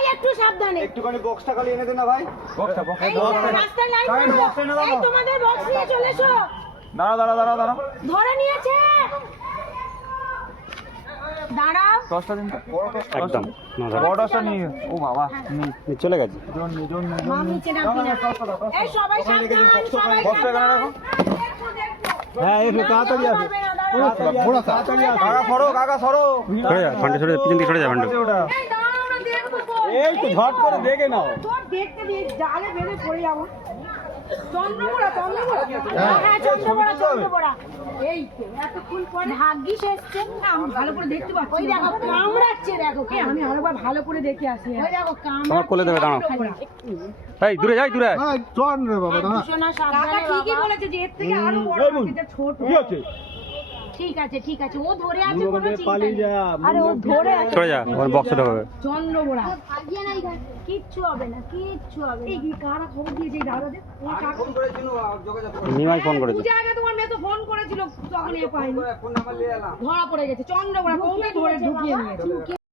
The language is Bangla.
ভাই একটু সাবধানে। একটুখানি বক্সটা খালি এনে দে না ভাই। এই রাস্তায় লাইন করো। এই তোমাদের বক্স নিয়ে চলে এসো। দাঁড়া। ধরে নিয়েছে। দাঁড়াও। 10টা দিন একদম বড় 10টা নিয়ে। ও বাবা চলে গেছে। মাম নিচে নামবি না। এই সবাই সাবধান, সবাই বক্সটা এখানে রাখো। হ্যাঁ একটু তাড়াতাড়ি আসো। কাকা সরো সরে যা ফান্ডে, সরে যা, পিছন দিকে সরে যা ফান্ডে। এই দাঁড়াও না, দেখবো তো। এই তো ঝট করে দেখে নাও। তোর দেখতে দিয়ে জালে বেঁধে পড়ে যাবো। চন্দ্রবড়া হ্যাঁ চন্দ্রবড়া এই তো এতক্ষণ পরে ভাগ্যিস এসছে। আমি ভালো করে দেখতে পাচ্ছি। ওই দেখো কামড়াচ্ছে, দেখো কে আমি আরেকবার ভালো করে দেখে আসি। ওই দেখো তোমার কোলে দেবে, দাঁড়াও। এই দূরে যাই, দূরে চল রে বাবা দাঁড়া। শোনা সাবধানে। ঠিকই বলেছে যে এর থেকে আরো বড় আছে, যে ছোট। কি আছে? ঠিক আছে ও ধরে আছে, কোনো চিন্তা নেই। আরে ও ধরে আছে। সরে যা, ওর বক্সে ঢোকাবে। চন্দ্রবড়া কিচ্ছু হবে না। এই কি কারা খবর দিয়েছে এই দাদাদের? ওই কাকা ফোন করেছিল যোগাযোগ করে। নিমাই ফোন করেছে। পূজা আগে তোমার মেয়ে তো ফোন করেছিল, তখন এ পাইনি। ফোন নাম্বার নিয়ে এলাম। ধরা পড়ে গেছে চন্দ্রবড়া, ওকে ধরে ঢুকিয়ে নিয়েছে।